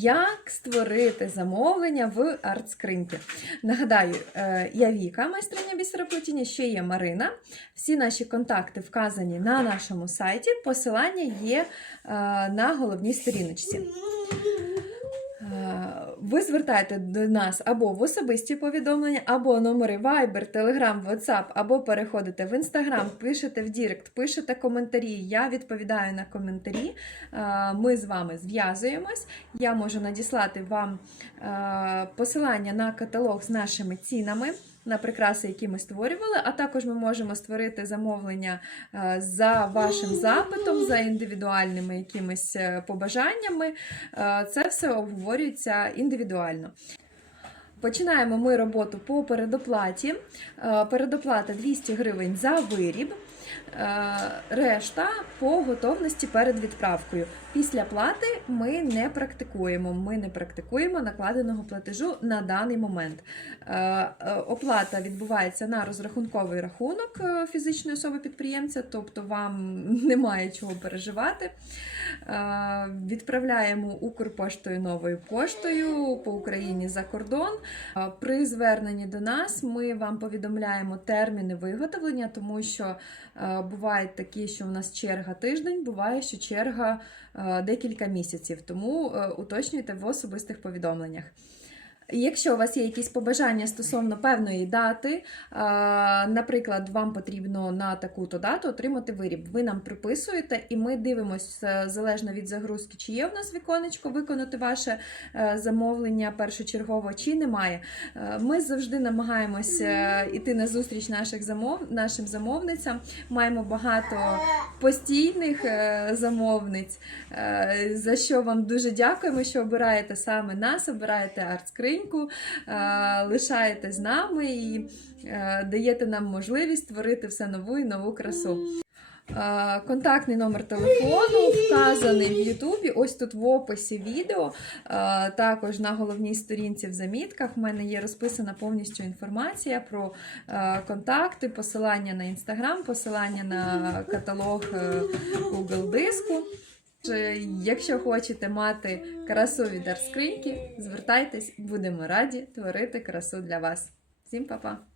Як створити замовлення в арт-скриньки? Нагадаю, е, я Віка, майстриня бісероплетіння, ще є Марина. Всі наші контакти вказані на нашому сайті. Посилання є е, на головній сторіночці. Ви звертаєте до нас або в особисті повідомлення, або номери Viber, Telegram, WhatsApp, або переходите в Instagram, пишете в Дірект, пишете коментарі. Я відповідаю на коментарі. Е, Ми з вами зв'язуємось. Я можу надіслати вам е, посилання на каталог з нашими цінами. На прикраси, які ми створювали, а також ми можемо створити замовлення е, за вашим запитом, за індивідуальними якимись е, побажаннями. Е, Це все обговорюється індивідуально. Починаємо ми роботу по передоплаті. Е, Передоплата 200 гривень за виріб. Е, Решта по готовності перед відправкою. Після плати ми не практикуємо. Ми не практикуємо накладеного платежу на даний момент. Е, Оплата відбувається на розрахунковий рахунок фізичної особи підприємця, тобто вам немає чого переживати. Відправляємо Укрпоштою новою поштою по Україні за кордон. Е, При зверненні до нас ми вам повідомляємо терміни виготовлення, тому що е, бувають такі, що у нас черга тиждень, буває, що черга е, декілька місяців. Тому уточнюйте в особистих повідомленнях. Якщо у вас є якісь побажання стосовно певної дати, е, наприклад, вам потрібно на таку-то дату отримати виріб, ви нам приписуєте, і ми дивимося залежно від загрузки, чи є в нас віконечко виконати ваше е, замовлення першочергово, чи немає. Е, Ми завжди намагаємося йти на зустріч наших замов... нашим замовницям. Маємо багато постійних е, замовниць, е, за що вам дуже дякуємо, що обираєте саме нас, обираєте арт-скриньку, е, лишаєте з нами і е, даєте нам можливість створити все нову і нову красу. Е, Контактний номер телефону вказаний в Ютубі. Ось тут в описі відео. Також на головній сторінці в замітках в мене є розписана повністю інформація про контакти, посилання на інстаграм, посилання на каталог Google Якщо хочете мати красу від арт-скриньки, звертайтесь, будемо раді творити красу для вас. Всім па-па!